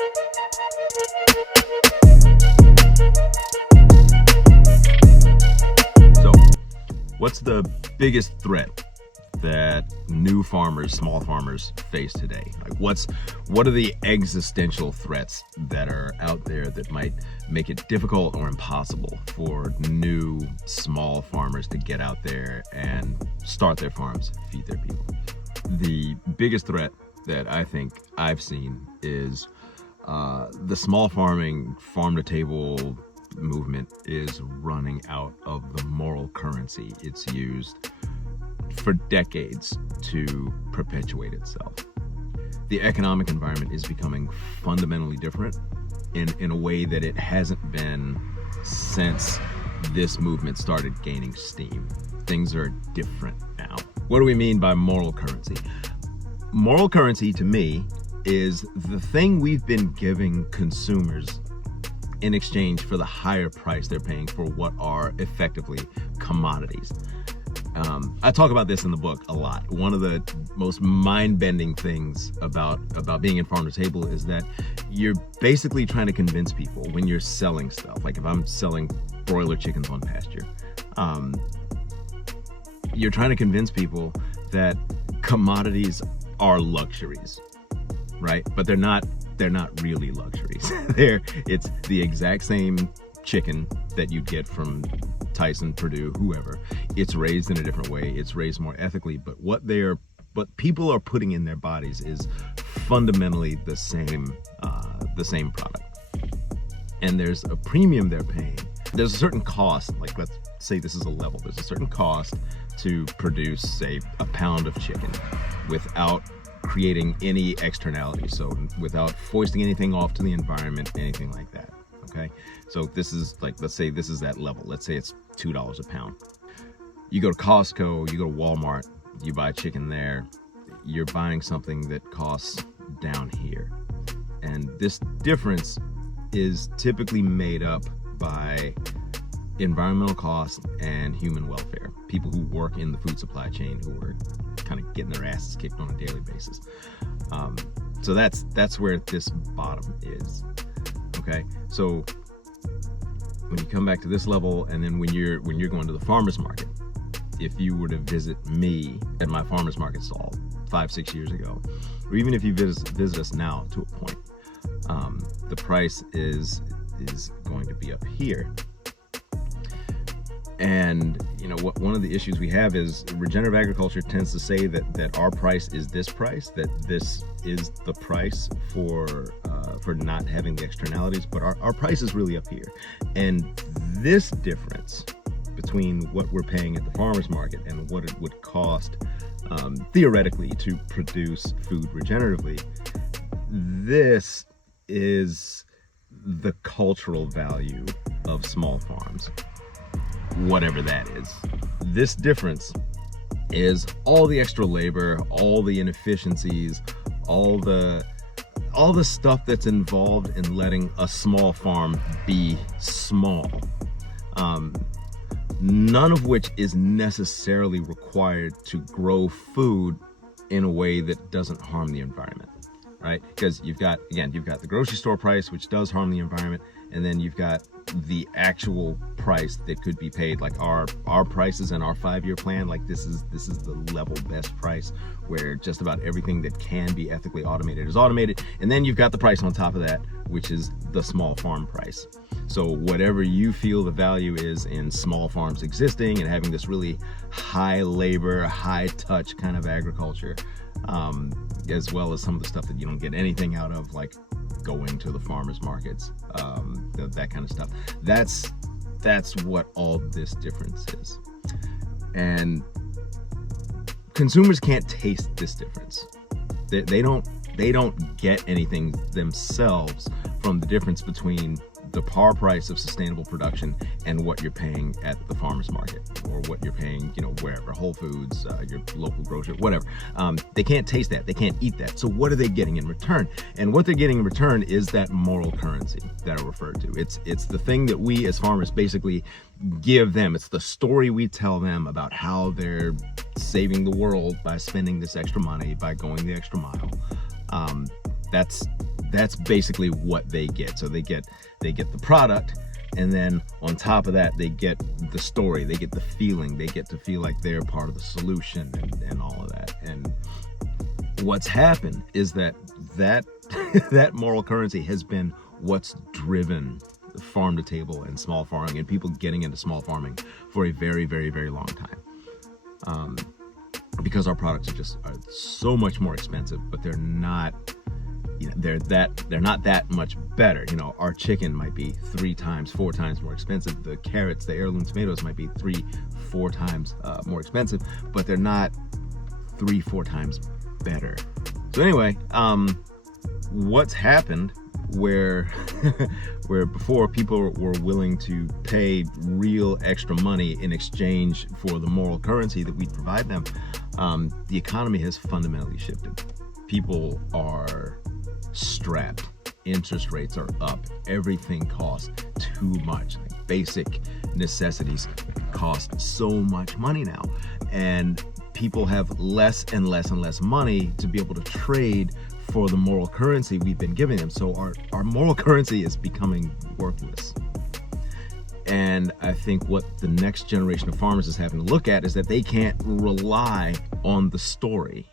So, what's the biggest threat that new farmers, small farmers face today? Like what are the existential threats that are out there that might make it difficult or impossible for new small farmers to get out there and start their farms, feed their people? The biggest threat that I think I've seen is the small farming, farm to table movement is running out of the moral currency it's used for decades to perpetuate itself. The economic environment is becoming fundamentally different in a way that it hasn't been since this movement started gaining steam. Things are different now. What do we mean by moral currency? Moral currency to me is the thing we've been giving consumers in exchange for the higher price they're paying for what are effectively commodities. I talk about this in the book a lot. One of the most mind-bending things about being in farm to table is that you're basically trying to convince people when you're selling stuff. Like if I'm selling broiler chickens on pasture, you're trying to convince people that commodities are luxuries, right? But they're not really luxuries. It's the exact same chicken that you'd get from Tyson, Purdue, whoever. It's raised in a different way. It's raised more ethically, but what people are putting in their bodies is fundamentally the same product. And there's a premium they're paying. There's a certain cost, like let's say this is a level. There's a certain cost to produce, say, a pound of chicken without creating any externality. So without foisting anything off to the environment, anything like that. Okay, so this is like, let's say this is that level. Let's say it's $2 a pound. You go to Costco, you go to Walmart, you buy chicken there, you're buying something that costs down here. And this difference is typically made up by environmental costs and human welfare. People who work in the food supply chain who are kind of getting their asses kicked on a daily basis. So that's where this bottom is. Okay, so when you come back to this level, and then when you're going to the farmer's market, if you were to visit me at my farmer's market stall 5-6 years ago, or even if you visit us now to a point, the price is going to be up here. And you know what? One of the issues we have is regenerative agriculture tends to say that our price is this price, that this is the price for not having the externalities, but our price is really up here. And this difference between what we're paying at the farmer's market and what it would cost theoretically to produce food regeneratively, this is the cultural value of small farms, whatever that is. This difference is all the extra labor, all the inefficiencies, all the stuff that's involved in letting a small farm be small, none of which is necessarily required to grow food in a way that doesn't harm the environment, right? Because you've got the grocery store price, which does harm the environment, and then you've got the actual price that could be paid, like our prices and our 5-year plan. Like this is the level best price where just about everything that can be ethically automated is automated. And then you've got the price on top of that, which is the small farm price. So whatever you feel the value is in small farms existing and having this really high labor, high touch kind of agriculture, as well as some of the stuff that you don't get anything out of, like going to the farmers markets, that kind of stuff. That's what all this difference is. And consumers can't taste this difference. They don't get anything themselves from the difference between the par price of sustainable production and what you're paying at the farmer's market, or what you're paying, wherever, Whole Foods, your local grocer, whatever. They can't taste that. They can't eat that. So what are they getting in return? And what they're getting in return is that moral currency that I referred to. It's the thing that we as farmers basically give them. It's the story we tell them about how they're saving the world by spending this extra money, by going the extra mile. That's basically what they get. So they get the product, and then on top of that, they get the story, they get the feeling, they get to feel like they're part of the solution and all of that. And what's happened is that that moral currency has been what's driven farm to table and small farming and people getting into small farming for a very, very, very long time. Because our products are so much more expensive, but they're not, they're not that much better. Our chicken might be 3 times, 4 times more expensive. The carrots, the heirloom tomatoes might be 3-4 times more expensive, but they're not 3-4 times better. So anyway, what's happened where before people were willing to pay real extra money in exchange for the moral currency that we provide them, the economy has fundamentally shifted. People are strapped. Interest rates are up. Everything costs too much. Like basic necessities cost so much money now. And people have less and less and less money to be able to trade for the moral currency we've been giving them. So our moral currency is becoming worthless. And I think what the next generation of farmers is having to look at is that they can't rely on the story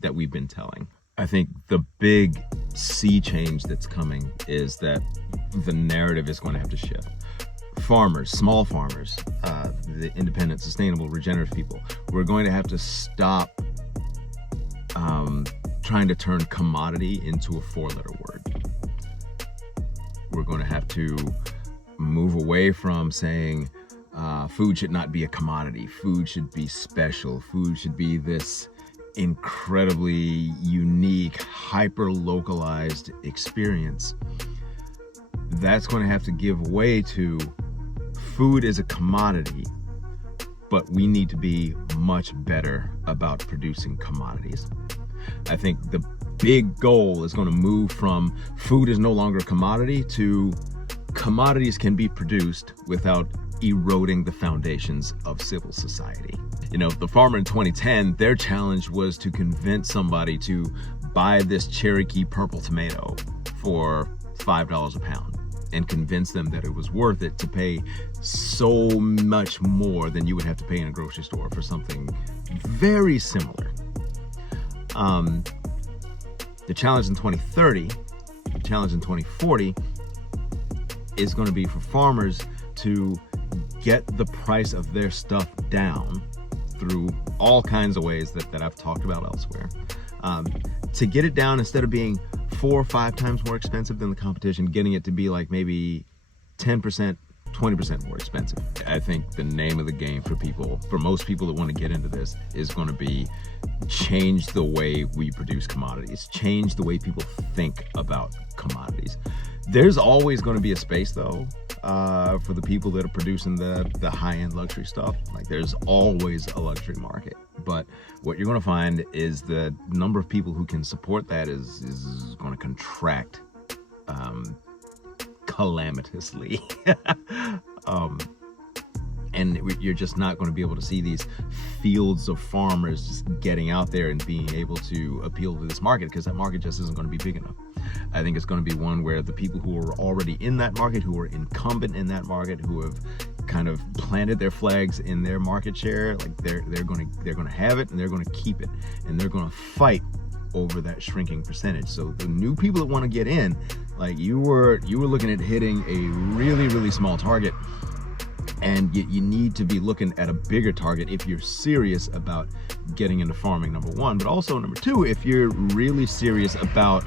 that we've been telling. I think the big sea change that's coming is that the narrative is going to have to shift. Farmers, small farmers, the independent, sustainable, regenerative people, we're going to have to stop trying to turn commodity into a 4-letter word. We're going to have to move away from saying food should not be a commodity. Food should be special. Food should be this incredibly unique, hyper-localized experience. That's going to have to give way to food is a commodity, but we need to be much better about producing commodities. I think the big goal is going to move from food is no longer a commodity to commodities can be produced without eroding the foundations of civil society. The farmer in 2010, their challenge was to convince somebody to buy this Cherokee purple tomato for $5 a pound and convince them that it was worth it to pay so much more than you would have to pay in a grocery store for something very similar. The challenge in 2030, the challenge in 2040 is going to be for farmers to get the price of their stuff down through all kinds of ways that I've talked about elsewhere. To get it down, instead of being 4 or 5 times more expensive than the competition, getting it to be like maybe 10%, 20% more expensive. I think the name of the game for most people that want to get into this is going to be change the way we produce commodities, change the way people think about commodities. There's always going to be a space though for the people that are producing the high-end luxury stuff. Like there's always a luxury market, but what you're going to find is the number of people who can support that is going to contract calamitously. And you're just not going to be able to see these fields of farmers just getting out there and being able to appeal to this market, because that market just isn't going to be big enough. I think it's going to be one where the people who are already in that market, who are incumbent in that market, who have kind of planted their flags in their market share, like they're going to have it and they're going to keep it, and they're going to fight over that shrinking percentage. So the new people that want to get in, like you were looking at hitting a really, really small target, and you need to be looking at a bigger target if you're serious about getting into farming, number one, but also number two, if you're really serious about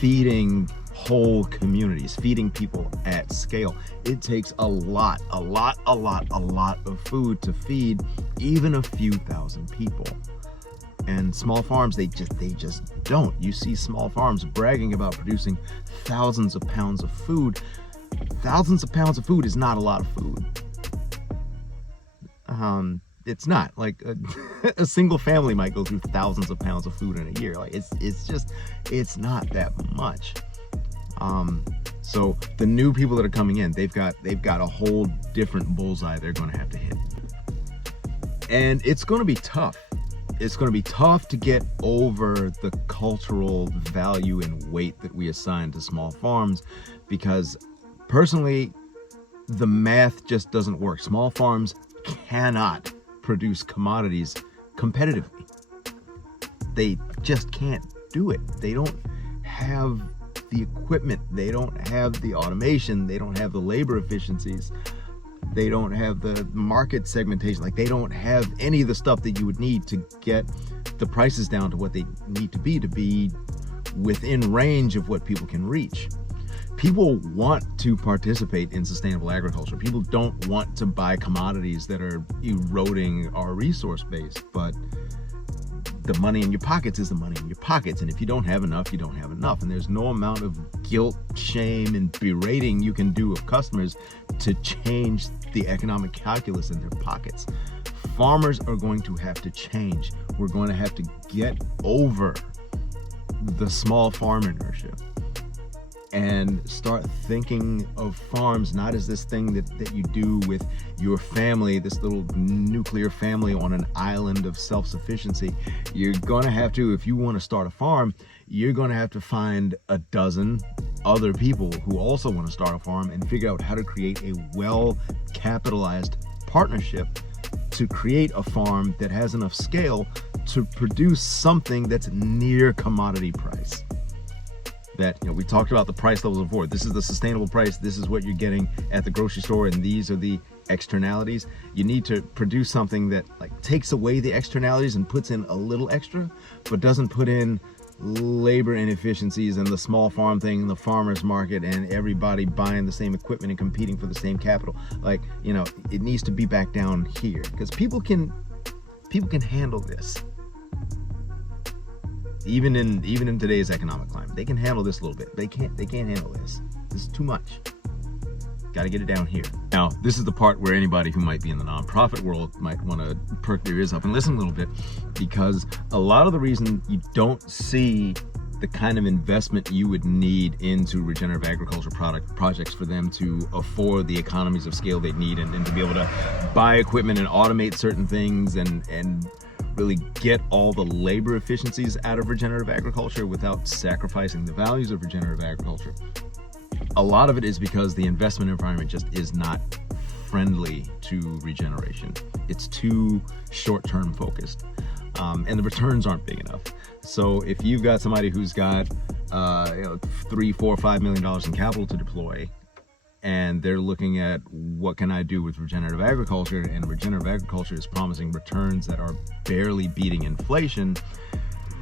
feeding whole communities, feeding people at scale. It takes a lot of food to feed even a few thousand people. And small farms, they just don't. You see small farms bragging about producing thousands of pounds of food. Thousands of pounds of food is not a lot of food. It's not. Like a single family might go through thousands of pounds of food in a year. Like it's not that much. So the new people that are coming in, they've got a whole different bullseye they're going to have to hit, and it's going to be tough. it's going to be tough to get over the cultural value and weight that we assign to small farms, because personally, the math just doesn't work. Small farms cannot produce commodities competitively. They just can't do it. They don't have the equipment, they don't have the automation, they don't have the labor efficiencies, they don't have the market segmentation. Like, they don't have any of the stuff that you would need to get the prices down to what they need to be within range of what people can reach. People want to participate in sustainable agriculture. People don't want to buy commodities that are eroding our resource base, but the money in your pockets is the money in your pockets. And if you don't have enough, you don't have enough. And there's no amount of guilt, shame, and berating you can do of customers to change the economic calculus in their pockets. Farmers are going to have to change. We're going to have to get over the small farm inertia and start thinking of farms not as this thing that you do with your family, this little nuclear family on an island of self-sufficiency. You're going to have to, if you want to start a farm, you're going to have to find a dozen other people who also want to start a farm and figure out how to create a well-capitalized partnership to create a farm that has enough scale to produce something that's near commodity price. That, we talked about the price levels before. This is the sustainable price. This is what you're getting at the grocery store, and these are the externalities. You need to produce something that takes away the externalities and puts in a little extra, but doesn't put in labor inefficiencies and the small farm thing and the farmer's market and everybody buying the same equipment and competing for the same capital. It needs to be back down here, because people can handle this. Even in today's economic climate, they can handle this a little bit. They can't handle this. This is too much. Got to get it down here. Now, this is the part where anybody who might be in the nonprofit world might want to perk their ears up and listen a little bit, because a lot of the reason you don't see the kind of investment you would need into regenerative agriculture projects for them to afford the economies of scale they need and to be able to buy equipment and automate certain things and really get all the labor efficiencies out of regenerative agriculture without sacrificing the values of regenerative agriculture. A lot of it is because the investment environment just is not friendly to regeneration. It's too short-term focused, and the returns aren't big enough. So if you've got somebody who's got $3, $4, $5 million in capital to deploy, and they're looking at what can I do with regenerative agriculture, and regenerative agriculture is promising returns that are barely beating inflation,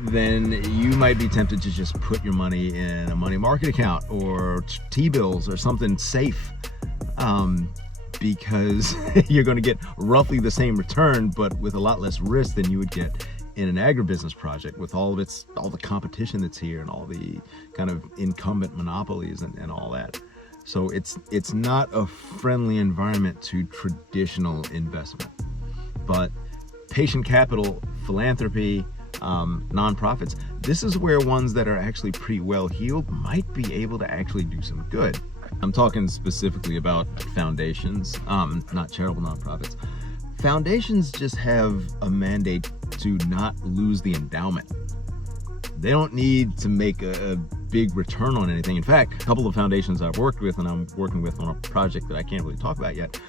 then you might be tempted to just put your money in a money market account or T-bills or something safe, because you're going to get roughly the same return, but with a lot less risk than you would get in an agribusiness project with all the competition that's here and all the kind of incumbent monopolies and all that. So it's not a friendly environment to traditional investment. But patient capital, philanthropy, nonprofits, this is where ones that are actually pretty well heeled might be able to actually do some good. I'm talking specifically about foundations, not charitable nonprofits. Foundations just have a mandate to not lose the endowment. They don't need to make a big return on anything. In fact, a couple of foundations I've worked with and I'm working with on a project that I can't really talk about yet,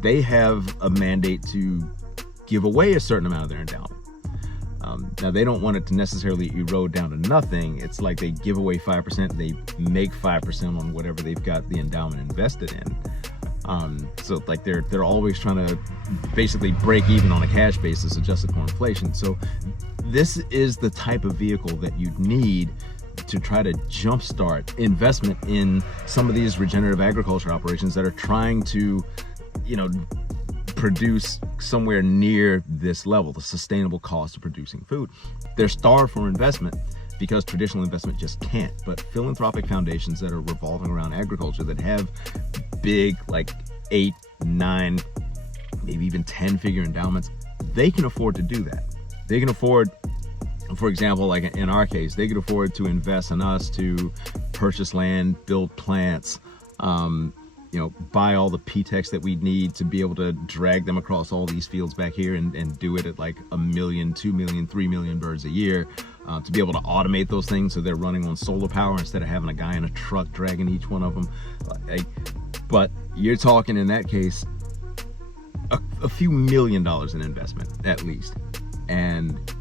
they have a mandate to give away a certain amount of their endowment. Now, they don't want it to necessarily erode down to nothing. It's like they give away 5%, they make 5% on whatever they've got the endowment invested in. So they're always trying to basically break even on a cash basis adjusted for inflation. So this is the type of vehicle that you'd need to try to jumpstart investment in some of these regenerative agriculture operations that are trying to, produce somewhere near this level, the sustainable cost of producing food. They're starved for investment because traditional investment just can't. But philanthropic foundations that are revolving around agriculture that have big, 8, 9, maybe even 10-figure endowments, they can afford to do that. They can afford, for example, like in our case, they could afford to invest in us to purchase land, build plants, buy all the PTEX that we need to be able to drag them across all these fields back here and do it at like 1 million, 2 million, 3 million birds a year, to be able to automate those things so they're running on solar power instead of having a guy in a truck dragging each one of them. But you're talking in that case a few $1 million in investment at least, and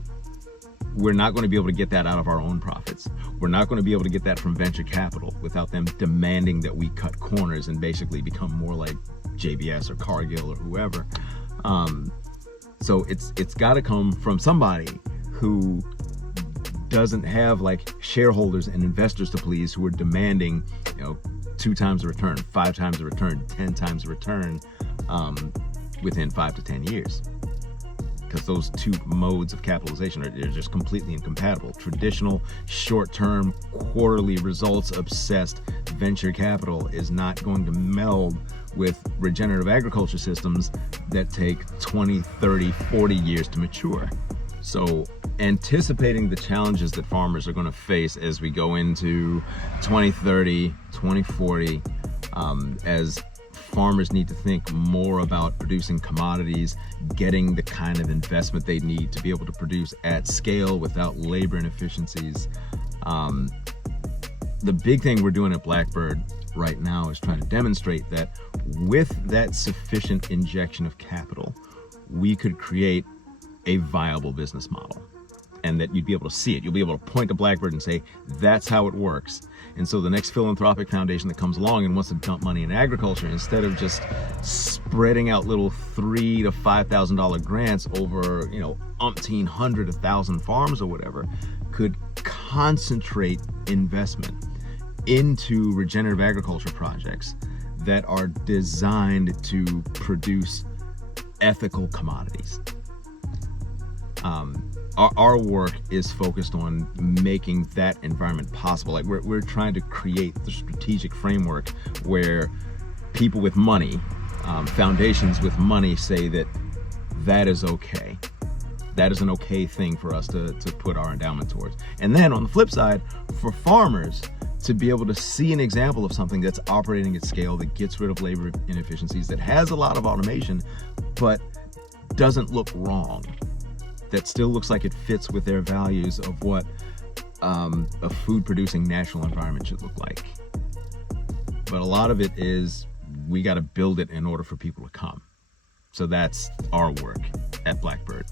we're not going to be able to get that out of our own profits. We're not going to be able to get that from venture capital without them demanding that we cut corners and basically become more like JBS or Cargill or whoever. So it's got to come from somebody who doesn't have like shareholders and investors to please, who are demanding 2 times the return, 5 times the return, 10 times the return within 5 to 10 years. Because those two modes of capitalization are just completely incompatible. Traditional, short-term, quarterly results-obsessed venture capital is not going to meld with regenerative agriculture systems that take 20, 30, 40 years to mature. So anticipating the challenges that farmers are going to face as we go into 2030, 2040, as farmers need to think more about producing commodities, getting the kind of investment they need to be able to produce at scale without labor inefficiencies. The big thing we're doing at Blackbird right now is trying to demonstrate that with that sufficient injection of capital, we could create a viable business model, and that you'd be able to see it. You'll be able to point to Blackbird and say, that's how it works. And so the next philanthropic foundation that comes along and wants to dump money in agriculture, instead of just spreading out little $3,000 to $5,000 grants over, umpteen, 100, 1,000 farms or whatever, could concentrate investment into regenerative agriculture projects that are designed to produce ethical commodities. Our work is focused on making that environment possible. Like we're trying to create the strategic framework where people with money, foundations with money, say that is okay. That is an okay thing for us to put our endowment towards. And then on the flip side, for farmers to be able to see an example of something that's operating at scale, that gets rid of labor inefficiencies, that has a lot of automation, but doesn't look wrong, that still looks like it fits with their values of what a food-producing natural environment should look like. But a lot of it is we got to build it in order for people to come. So that's our work at Blackbird.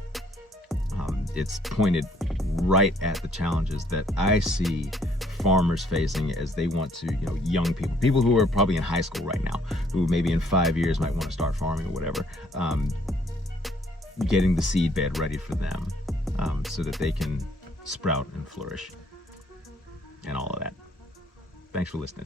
It's pointed right at the challenges that I see farmers facing as they want to, young people who are probably in high school right now, who maybe in 5 years might want to start farming or whatever, getting the seed bed ready for them so that they can sprout and flourish and all of that. Thanks for listening.